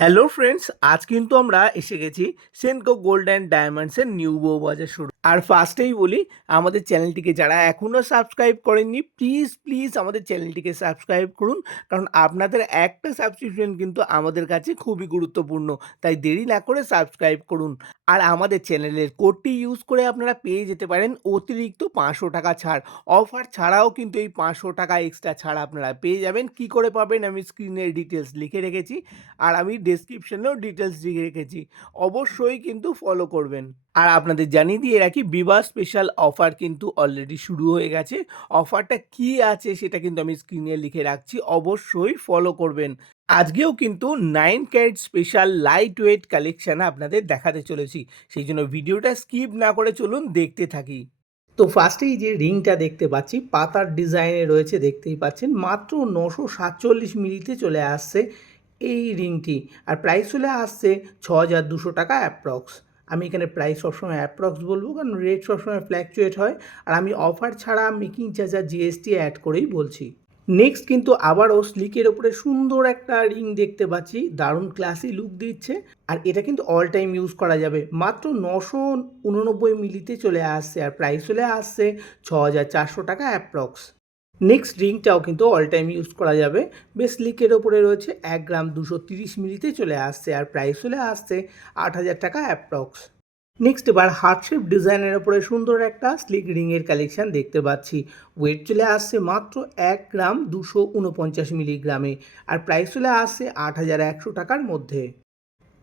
Hello friends, আজ কিন্তু আমরা এসে গেছি সেনকো গোল্ড অ্যান্ড ডায়মন্ডসের নিউ বউবাজার শুরু। আর ফার্স্টেই বলি, আমাদের চ্যানেলটিকে যারা এখনও সাবস্ক্রাইব করেননি প্লিজ প্লিজ আমাদের চ্যানেলটিকে সাবস্ক্রাইব করুন, কারণ আপনাদের একটা সাবস্ক্রিপশন কিন্তু আমাদের কাছে খুবই গুরুত্বপূর্ণ। তাই দেরি না করে সাবস্ক্রাইব করুন। আর আমাদের চ্যানেলের কোডটি ইউজ করে আপনারা পেয়ে যেতে পারেন অতিরিক্ত 500 টাকা ছাড়। অফার ছাড়াও কিন্তু এই 500 টাকা এক্সট্রা ছাড় আপনারা পেয়ে যাবেন। কি করে পাবেন আমি স্ক্রিনের ডিটেলস লিখে রেখেছি, আর আমি ডেসক্রিপশনেও ডিটেলস দিয়ে রেখেছি। অবশ্যই কিন্তু ফলো করবেন। আর আপনাদের জানিয়ে দিয়ে রাখি, বিবাহ স্পেশাল অফার কিন্তু অলরেডি শুরু হয়ে গেছে। অফারটা কি আছে সেটা কিন্তু আমি স্ক্রিনে লিখে রাখছি, অবশ্যই ফলো করবেন। আজকেও কিন্তু 9 carat special light weight collection আপনাদের দেখাতে চলেছি, সেই জন্য ভিডিওটা স্কিপ না করে চলুন দেখতে থাকি। তো ফার্স্টেই যে রিংটা দেখতে পাচ্ছি পাতার ডিজাইনে রয়েছে, দেখতেই পাচ্ছেন মাত্র 947 মিলিতে চলে আসছে এই রিংটি। আর প্রাইস চলে আসছে 6200 টাকা অ্যাপ্রক্স। আমি এখানে প্রাইস সবসময় অ্যাপ্রক্স বলবো, কারণ রেট সবসময় ফ্ল্যাকচুয়েট হয়। আর আমি অফার ছাড়া মেকিং চার্জ আর জিএসটি অ্যাড করেই বলছি। নেক্সট কিন্তু আবারও স্লিকের ওপরে সুন্দর একটা রিং দেখতে পাচ্ছি, দারুণ ক্লাসি লুক দিচ্ছে। আর এটা কিন্তু অল টাইম ইউজ করা যাবে, মাত্র 989 মিলিতে চলে আসছে। আর প্রাইস চলে আসছে 6400 টাকা অ্যাপ্রক্স। নেক্সট রিংটাও কিন্তু অল টাইম ইউজ করা যাবে, বেশ স্লিকের ওপরে রয়েছে, 1 গ্রাম 230 মিলিতে চলে আসছে। আর প্রাইস চলে আসছে 8000 টাকা অ্যাপ্রক্স। নেক্সট এবার হার্ট শেপ ডিজাইনের ওপরে সুন্দর একটা স্লিক রিংয়ের কালেকশন দেখতে পাচ্ছি। ওয়েট চলে আসছে মাত্র 1 গ্রাম 249 মিলিগ্রামে। আর প্রাইস চলে আসছে 8100 টাকার মধ্যে।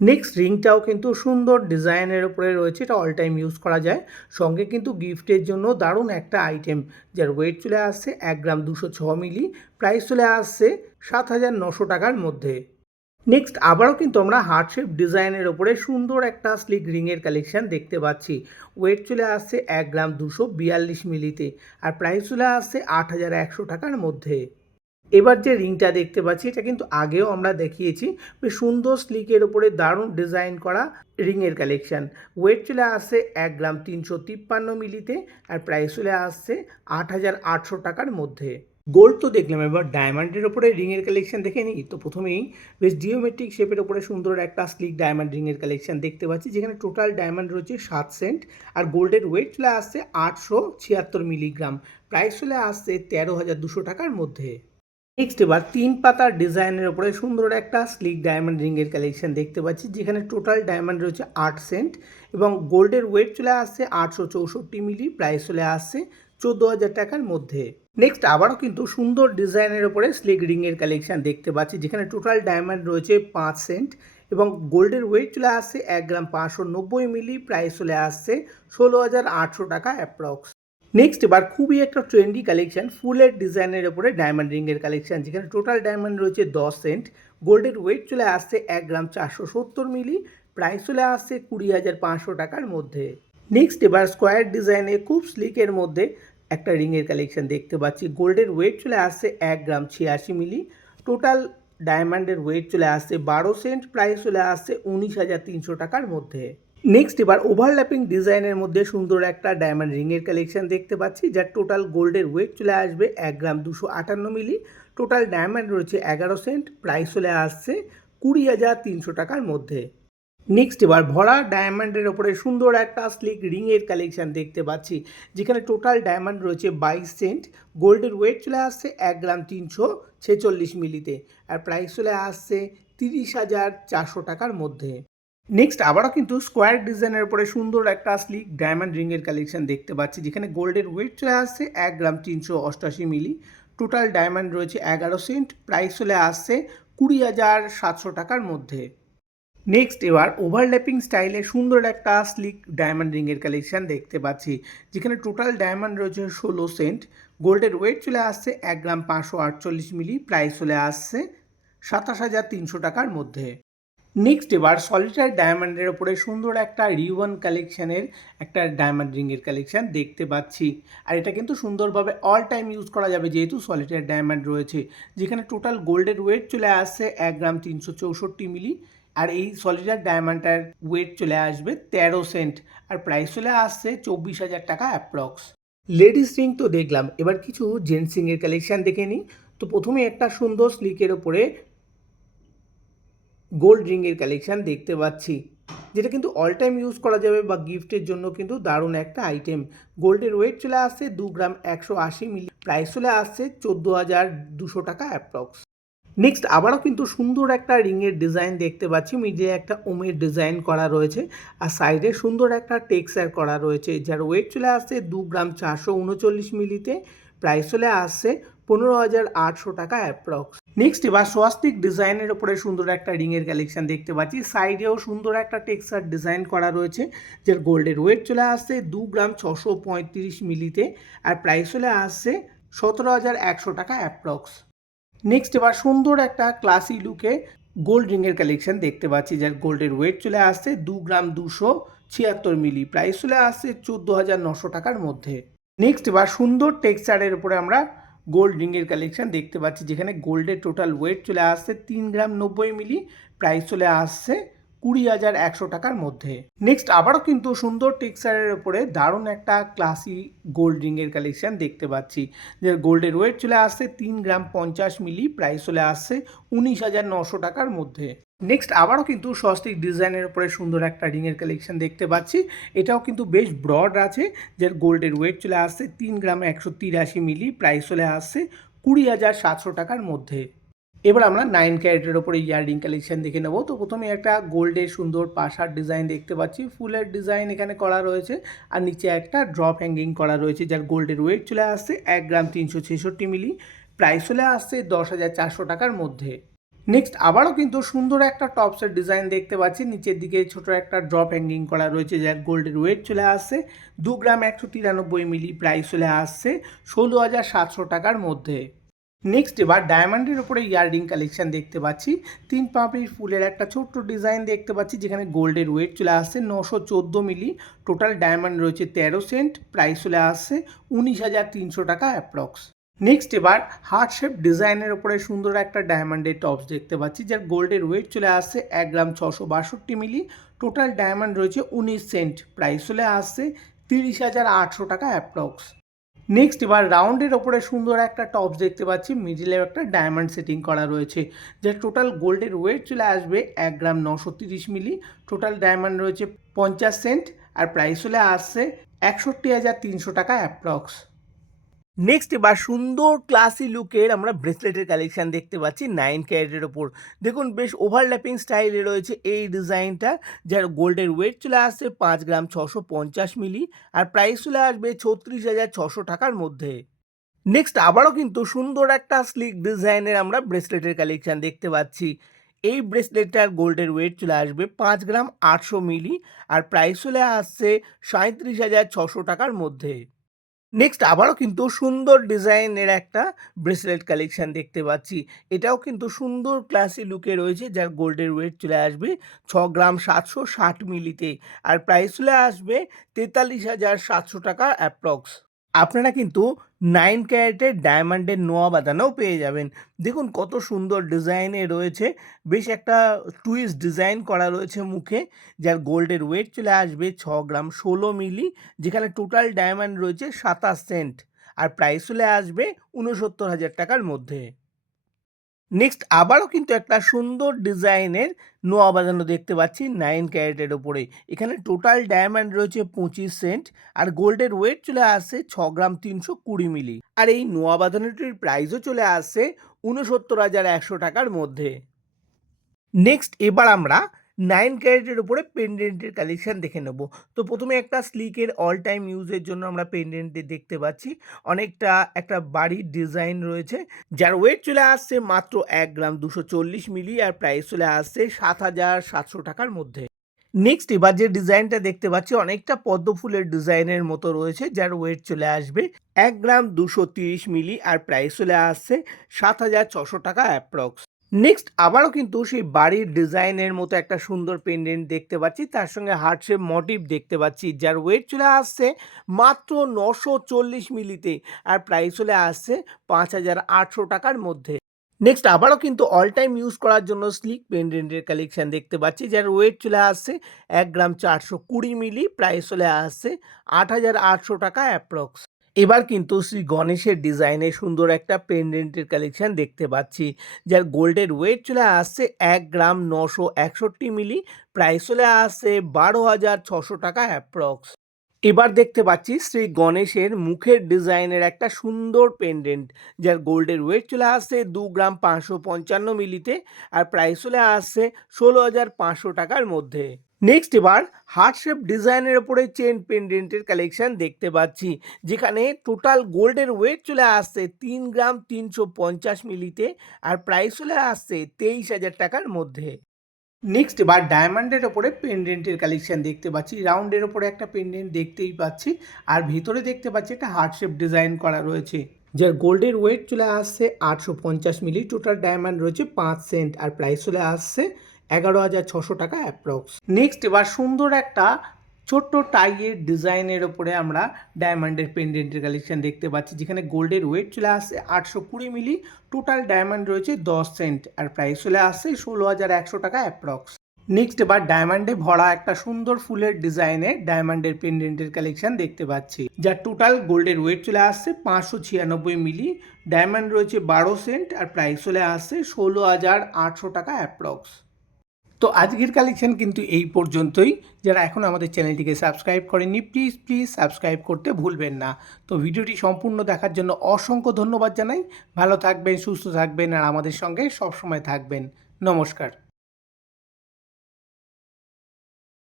নেক্সট রিংটাও কিন্তু সুন্দর ডিজাইনের ওপরে রয়েছে, এটা অল টাইম ইউজ করা যায়। সঙ্গে কিন্তু গিফটের জন্য দারুণ একটা আইটেম, যার ওয়েট চলে আসছে 1 গ্রাম 206 মিলি। প্রাইস চলে আসছে 7900 টাকার মধ্যে। নেক্সট আবারও কিন্তু আমরা হার্ট শেপ ডিজাইনের ওপরে সুন্দর একটা স্লিক রিংয়ের কালেকশন দেখতে পাচ্ছি। ওয়েট চলে আসছে 1 গ্রাম 242 মিলিতে। আর প্রাইস চলে আসছে 8100 টাকার মধ্যে। এবার যে রিংটা দেখতে পাচ্ছি এটা কিন্তু আগেও আমরা দেখিয়েছি, বেশ সুন্দর স্লিকের ওপরে দারুণ ডিজাইন করা রিংয়ের কালেকশন। ওয়েট চলে আসছে 1 গ্রাম 353 মিলিতে। আর প্রাইস চলে আসছে 8800 টাকার মধ্যে। গোল্ড তো দেখলাম, এবার ডায়মন্ডের ওপরে রিংয়ের কালেকশন দেখে নিই। তো প্রথমেই বেশ জিওমেট্রিক শেপের ওপরে সুন্দর একটা স্লিক ডায়মন্ড রিংয়ের কালেকশন দেখতে পাচ্ছি, যেখানে টোটাল ডায়মন্ড রয়েছে 7 সেন্ট। আর গোল্ডের ওয়েট চলে আসছে 876 মিলিগ্রাম। প্রাইস চলে আসছে 13200 টাকার মধ্যে। নেক্সট এবার 3 পাতার ডিজাইনের ওপরে সুন্দর একটা স্লিক ডায়মন্ড রিংয়ের কালেকশন দেখতে পাচ্ছি, যেখানে টোটাল ডায়মন্ড রয়েছে 8 সেন্ট এবং গোল্ডের ওয়েট চলে আসছে 864 মিলি। প্রাইস চলে আসছে 14000 টাকার মধ্যে। নেক্সট আবারও কিন্তু সুন্দর ডিজাইনের ওপরে স্লিক রিংয়ের কালেকশন দেখতে পাচ্ছি, যেখানে টোটাল ডায়মন্ড রয়েছে 5 সেন্ট এবং গোল্ডের ওয়েট চলে আসছে 1 গ্রাম 590 মিলি। প্রাইস চলে আসছে 16800 টাকা অ্যাপ্রক্স। নেক্সট এবার খুবই একটা ট্রেন্ডি কালেকশন, ফুলের ডিজাইনের ওপরে ডায়মন্ড রিংয়ের কালেকশন, যেখানে টোটাল ডায়মন্ড রয়েছে 10 সেন্ট। গোল্ডের ওয়েট চলে আসছে 1 গ্রাম 470 মিলি। প্রাইস চলে আসছে 20500 টাকার মধ্যে। নেক্সট এবার স্কোয়ার ডিজাইনে খুব স্লিকের মধ্যে একটা রিংয়ের কালেকশন দেখতে পাচ্ছি। গোল্ডের ওয়েট চলে আসছে 1 গ্রাম 86 মিলি। টোটাল ডায়মন্ডের ওয়েট চলে আসছে 12 সেন্ট। প্রাইস চলে আসছে 19300 টাকার মধ্যে। নেক্সট এবার ওভারল্যাপিং ডিজাইনের মধ্যে সুন্দর একটা ডায়মন্ড রিংয়ের কালেকশন দেখতে পাচ্ছি, যার টোটাল গোল্ডের ওয়েট চলে আসবে 1 গ্রাম 258 মিলি। টোটাল ডায়মন্ড রয়েছে 11 সেন্ট। প্রাইস চলে আসছে 20300 টাকার মধ্যে। নেক্সট এবার ভরা ডায়মন্ডের ওপরে সুন্দর একটা স্লিক রিংয়ের কালেকশন দেখতে পাচ্ছি, যেখানে টোটাল ডায়মন্ড রয়েছে 22 সেন্ট। গোল্ডের ওয়েট চলে আসছে 1 গ্রাম 346 মিলিতে। আর প্রাইস চলে আসছে 30,400 টাকার মধ্যে। নেক্সট আবারও কিন্তু স্কোয়ার ডিজাইনের উপরে সুন্দর একটা স্লিক ডায়মন্ড রিংয়ের কালেকশন দেখতে পাচ্ছি, যেখানে গোল্ডের ওয়েট চলে আসছে 1 গ্রাম 388 মিলি। টোটাল ডায়মন্ড রয়েছে 11 সেন্ট। প্রাইস চলে আসছে 20,700 টাকার মধ্যে। নেক্সট এবার ওভারল্যাপিং স্টাইলে সুন্দর একটা স্লিক ডায়মন্ড রিংয়ের কালেকশন দেখতে পাচ্ছি, যেখানে টোটাল ডায়মন্ড রয়েছে 16 সেন্ট। গোল্ডের ওয়েট চলে আসছে 1 গ্রাম 548 মিলি। প্রাইস চলে আসছে 27,300 টাকার মধ্যে। নেক্সট এবার সলিটার ডায়মন্ডের ওপরে সুন্দর একটা রিবন কালেকশনের একটা ডায়মন্ড রিংয়ের কালেকশন দেখতে পাচ্ছি। আর এটা কিন্তু সুন্দরভাবে অল টাইম ইউজ করা যাবে, যেহেতু সলিটার ডায়মন্ড রয়েছে, যেখানে টোটাল গোল্ডের ওয়েট চলে আসছে 1 গ্রাম 364 মিলি। আর এই সলিটার ডায়মন্ডটার ওয়েট চলে আসবে 13 সেন্ট। আর প্রাইস চলে আসছে 24,000 টাকা অ্যাপ্রক্স। লেডিস রিং তো দেখলাম, এবার কিছু জেন্টস রিংয়ের কালেকশন দেখে নিই। তো প্রথমে একটা সুন্দর স্লিকের ওপরে গোল্ড রিংয়ের কালেকশান দেখতে পাচ্ছি, যেটা কিন্তু অল টাইম ইউজ করা যাবে বা গিফটের জন্য কিন্তু দারুণ একটা আইটেম। গোল্ডের ওয়েট চলে আসছে 2 গ্রাম 180 মিলি, প্রাইস চলে আসছে 14,200 টাকা অ্যাপ্রক্স। নেক্সট আবারও কিন্তু সুন্দর একটা রিংয়ের ডিজাইন দেখতে পাচ্ছি, মিডিলে একটা ওমের ডিজাইন করা রয়েছে আর সাইডে সুন্দর একটা টেক্সচার করা রয়েছে, যার ওয়েট চলে আসছে 2 গ্রাম 439 মিলিতে, প্রাইস চলে আসছে 15,800 টাকা অ্যাপ্রক্স। নেক্সট এবার সোয়াস্তিক ডিজাইনের ওপরে সুন্দর একটা রিংয়ের কালেকশন দেখতে পাচ্ছি, সাইডেও সুন্দর একটা টেক্সচার ডিজাইন করা রয়েছে, যার গোল্ডের ওয়েট চলে আসছে 2 গ্রাম 635 মিলিতে আর প্রাইস চলে আসছে 17,100 টাকা অ্যাপ্রক্স। নেক্সট এবার সুন্দর একটা ক্লাসি লুকে গোল্ড রিংয়ের কালেকশন দেখতে পাচ্ছি, যার গোল্ডের ওয়েট চলে আসছে 2 গ্রাম 276 মিলি, প্রাইস চলে আসছে 14,900 টাকার মধ্যে। নেক্সট এবার সুন্দর টেক্সচারের উপরে আমরা গোল্ড রিংয়ের কালেকশন দেখতে পাচ্ছি, যেখানে গোল্ডের টোটাল ওয়েট চলে আসছে 3 গ্রাম 90 মিলি, প্রাইস চলে আসছে 20,100 টাকার মধ্যে। নেক্সট আবারও কিন্তু সুন্দর টেক্সচারের উপরে দারুণ একটা ক্লাসি গোল্ড রিংয়ের কালেকশন দেখতে পাচ্ছি, যার গোল্ডের ওয়েট চলে আসছে 3 গ্রাম 50 মিলি, প্রাইস চলে আসছে 19,900 টাকার মধ্যে। নেক্সট আবারও কিন্তু স্বস্তিক ডিজাইনের উপরে সুন্দর একটা রিংয়ের কালেকশন দেখতে পাচ্ছি, এটাও কিন্তু বেশ ব্রড আছে, যার গোল্ডের ওয়েট চলে আসছে 3 গ্রাম 183 মিলি, প্রাইস চলে আসছে 20,700 টাকার মধ্যে। এবার আমরা 9 ক্যারেটের ওপরে ইয়াররিং কালেকশন দেখে নেব। তো প্রথমে একটা গোল্ডের সুন্দর পাশার ডিজাইন দেখতে পাচ্ছি, ফুলের ডিজাইন এখানে করা রয়েছে আর নিচে একটা ড্রপ হ্যাঙ্গিং করা রয়েছে, যার গোল্ডের ওয়েট চলে আসছে 1 গ্রাম 366 মিলি, প্রাইস চলে আসছে 10,400 টাকার মধ্যে। নেক্সট আবারও কিন্তু সুন্দর একটা টপসের ডিজাইন দেখতে পাচ্ছি, নিচের দিকে ছোট একটা ড্রপ হ্যাঙ্গিং করা রয়েছে, যার গোল্ডের ওয়েট চলে আসছে 2 গ্রাম 193 মিলি, প্রাইস চলে আসছে 16,700 টাকার মধ্যে। নেক্সট এবার ডায়মন্ডের উপরে ইয়াররিং কালেকশন দেখতে পাচ্ছি, 3 পাপড়ির ফুলের একটা ছোট্ট ডিজাইন দেখতে পাচ্ছি, যেখানে গোল্ডের ওয়েট চলে আসছে 914 মিলি, টোটাল ডায়মন্ড রয়েছে 13 সেন্ট, প্রাইস চলে আসছে 19,300 টাকা অ্যাপ্রক্স। নেক্সট এবার হার্ট শেপ ডিজাইনের উপরে সুন্দর একটা ডায়মন্ডের টপস দেখতে পাচ্ছি, যার গোল্ডের ওয়েট চলে আসছে 1 গ্রাম 662 মিলি, টোটাল ডায়মন্ড রয়েছে 19 সেন্ট, প্রাইস চলে আসছে 30,800 টাকা অ্যাপ্রক্স। নেক্সট এবার রাউন্ডের ওপরে সুন্দর একটা টপস দেখতে পাচ্ছি, মিডিলে একটা ডায়মন্ড সেটিং করা রয়েছে, যার টোটাল গোল্ডের ওয়েট চলে আসবে 1 গ্রাম 930 মিলি, টোটাল ডায়মন্ড রয়েছে 50 সেন্ট আর প্রাইস চলে আসছে 61,300 টাকা অ্যাপ্রক্স। নেক্সট এবার সুন্দর ক্লাসি লুকের আমরা ব্রেসলেটের কালেকশন দেখতে পাচ্ছি 9 ক্যারেটের ওপর। দেখুন বেশ ওভারল্যাপিং স্টাইলে রয়েছে এই ডিজাইনটা, যার গোল্ডের ওয়েট চলে আসছে 5 গ্রাম 650 মিলি আর প্রাইস চলে আসবে 36,600 টাকার মধ্যে। নেক্সট আবারও কিন্তু সুন্দর একটা স্লিক ডিজাইনের আমরা ব্রেসলেটের কালেকশন দেখতে পাচ্ছি। এই ব্রেসলেটটার গোল্ডের ওয়েট চলে আসবে 5 গ্রাম 800 মিলি আর প্রাইস চলে আসছে 37,600 টাকার মধ্যে। নেক্সট আবারও কিন্তু সুন্দর ডিজাইনের একটা ব্রেসলেট কালেকশন দেখতে পাচ্ছি, এটাও কিন্তু সুন্দর ক্লাসি লুকে রয়েছে, যার গোল্ডের ওয়েট চলে আসবে 6 গ্রাম 760 মিলিতে আর প্রাইস চলে আসবে 43,700 টাকা অ্যাপ্রক্স। আপনারা কিন্তু 9 ক্যারেটের ডায়মন্ডের নোয়া বাঁধানোও পেয়ে যাবেন। দেখুন কত সুন্দর ডিজাইনে রয়েছে, বেশ একটা টুইস্ট ডিজাইন করা রয়েছে মুখে, যার গোল্ডের ওয়েট চলে আসবে 6 গ্রাম 16 মিলি, যেখানে টোটাল ডায়মন্ড রয়েছে 27 সেন্ট আর প্রাইস চলে আসবে 69,000 টাকার মধ্যে। নেক্সট আবারও কিন্তু একটা সুন্দর ডিজাইনের নোয়া বাঁধানো দেখতে পাচ্ছি 9 ক্যারেটের ওপরে, এখানে টোটাল ডায়মন্ড রয়েছে 25 সেন্ট আর গোল্ডের ওয়েট চলে আসছে 6 গ্রাম 320 মিলি আর এই নোয়া বাঁধানোটির প্রাইসও চলে আসছে 69,100 টাকার মধ্যে। নেক্সট এবার আমরা 9 ক্যারেটের উপরে পেন্ডেন্টের কালেকশন দেখে নেব। তো প্রথমে একটা স্লিকের অল টাইম ইউজের জন্য আমরা পেন্ডেন্টে দেখতে পাচ্ছি, অনেকটা একটা বাড়ির ডিজাইন রয়েছে, যার ওয়েট চলে আসছে মাত্র 1 গ্রাম 240 মিলি আর প্রাইস চলে আসছে 7,700 টাকার মধ্যে। নেক্সট এবার যে ডিজাইনটা দেখতে পাচ্ছি অনেকটা পদ্ম ফুলের ডিজাইনের মতো রয়েছে, যার ওয়েট চলে আসবে 1 গ্রাম 230 মিলি আর প্রাইস চলে আসছে 7,600 টাকা অ্যাপ্রক্স। নেক্সট আবারও কিন্তু সেই বাড়ির ডিজাইনের মতো একটা সুন্দর পেন্ডেন্ট দেখতে পাচ্ছি, তার সঙ্গে হার্ট শেপ মোটিভ দেখতে পাচ্ছি, যার ওয়েট চলে আসছে মাত্র 940 মিলিতে আর প্রাইস চলে আসছে 5,800 টাকার মধ্যে। নেক্সট আবারও কিন্তু অল টাইম ইউজ করার জন্য স্লিক পেন্ডেন্টের কালেকশন দেখতে পাচ্ছি, যার ওয়েট চলে আসছে 1 গ্রাম 420 মিলি, প্রাইস চলে আসছে 8,800 টাকা অ্যাপ্রক্স। এবার কিন্তু শ্রী গণেশের ডিজাইনে সুন্দর একটা পেন্ডেন্টের কালেকশন দেখতে পাচ্ছি, যার গোল্ডের ওয়েট চলে আসছে 1 গ্রাম 961 মিলি, প্রাইস চলে আসছে 12,600 টাকা অ্যাপ্রক্স। এবার দেখতে পাচ্ছি শ্রী গণেশের মুখের ডিজাইনের একটা সুন্দর পেন্ডেন্ট, যার গোল্ডের ওয়েট চলে আসছে 2 গ্রাম 555 মিলিতে, আর প্রাইস চলে আসছে 16,500 টাকার মধ্যে। নেক্সট এবার হার্ট শেপ ডিজাইনের ওপরে চেন পেন্ডেন্টের কালেকশন দেখতে পাচ্ছি, যেখানে টোটাল গোল্ডের ওয়েট চলে আসছে 3 গ্রাম 350 মিলিতে, আর প্রাইস চলে আসছে 23,000 টাকার মধ্যে। নেক্সট এবার ডায়মন্ডের ওপরে পেন্ডেন্টের কালেকশন দেখতে পাচ্ছি, রাউন্ডের ওপরে একটা পেন্ডেন্ট দেখতেই পাচ্ছি, আর ভিতরে দেখতে পাচ্ছি একটা হার্ট শেপ ডিজাইন করা রয়েছে, যার গোল্ডের ওয়েট চলে আসছে 850 মিলি, টোটাল ডায়মন্ড রয়েছে 5 সেন্ট, আর প্রাইস চলে আসছে 11,600 টাকা অ্যাপ্রক্স। নেক্সট এবার সুন্দর একটা ছোট্ট টাইয়ের ডিজাইনের ওপরে আমরা ডায়মন্ডের পেন্ডেন্টের কালেকশন দেখতে পাচ্ছি, যেখানে গোল্ডের ওয়েট চলে আসছে 820 মিলি, টোটাল ডায়মন্ড রয়েছে 10 সেন্ট, আর প্রাইস চলে আসছে 16,100 টাকা অ্যাপ্রক্স। নেক্সট এবার ডায়মন্ডে ভরা একটা সুন্দর ফুলের ডিজাইনে ডায়মন্ডের পেন্ডেন্টের কালেকশন দেখতে পাচ্ছি, যার টোটাল গোল্ডের ওয়েট চলে আসছে 596 মিলি, ডায়মন্ড রয়েছে 12 সেন্ট, আর প্রাইস চলে আসছে 16,800 টাকা অ্যাপ্রক্স। তো আজকের কালেকশন কিন্তু এই পর্যন্তই। যারা এখন আমাদের চ্যানেলটিকে সাবস্ক্রাইব করেননি, প্লিজ সাবস্ক্রাইব করতে ভুলবেন না। তো ভিডিওটি সম্পূর্ণ দেখার জন্য অসংখ্য ধন্যবাদ জানাই। ভালো থাকবেন, সুস্থ থাকবেন, আর আমাদের সঙ্গে সবসময় থাকবেন। নমস্কার।